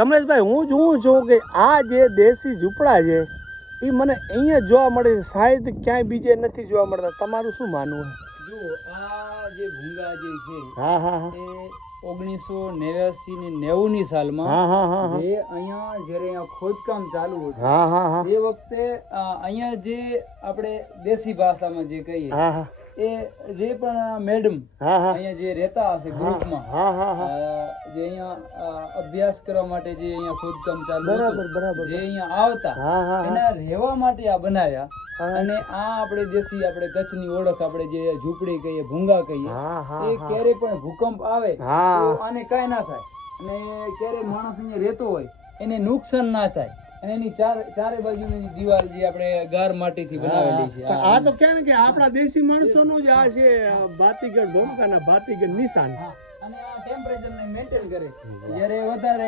કમલેશભાઈ હું છું કે આ જે દેશી ઝૂંપડા છે એ મને અહીંયા જોવા મળે છે, શાયદ ક્યાંય બીજે નથી જોવા મળતા. તમારું શું માનવું છે? જુઓ આ જે ભૂંગા જે છે હા હા હા એ 1989 ને 90 ની સાલમાં હા હા હા જે અહીંયા જ્યારે અહીંયા ખોદકામ ચાલુ હતું હા હા હા એ વખતે અહીંયા જે આપણે દેશી ભાષામાં જે કહીએ હા હા એ જે પણ મેડમ હા હા અહીંયા જે રહેતા હશે ગ્રુપમાં હા હા હા જે અહીંયા અભ્યાસ કરવા માટે જે અહીંયા ખોદકામ ચાલુ બરાબર હતું, બરાબર જે અહીંયા આવતા હા હા હા એના રહેવા માટે આ બનાવ્યા. હા. અને આ આપણે દેશી આપણે કચ્છની ઓળખ આપણે જે ઝૂંપડી કહીએ ભૂંગા કહીએ હા હા એ ક્યારે પણ ભૂકંપ આવે હા. તો આને કાંઈ ના થાય અને ક્યારે માણસ અહીંયા રહેતો હોય એને નુકસાન ના થાય. અને એની ચારે બાજુની દિવાલ જે આપણે ગાર માટીથી બનાવેલી છે આ તો કે ને કે આપણા દેશી માણસોનું જ આ છે ભાતીગઢ ભૂમિકાના ભાતીગઢ નિશાન. અને આ ટેમ્પરેચરને મેન્ટેન કરે. જ્યારે વધારે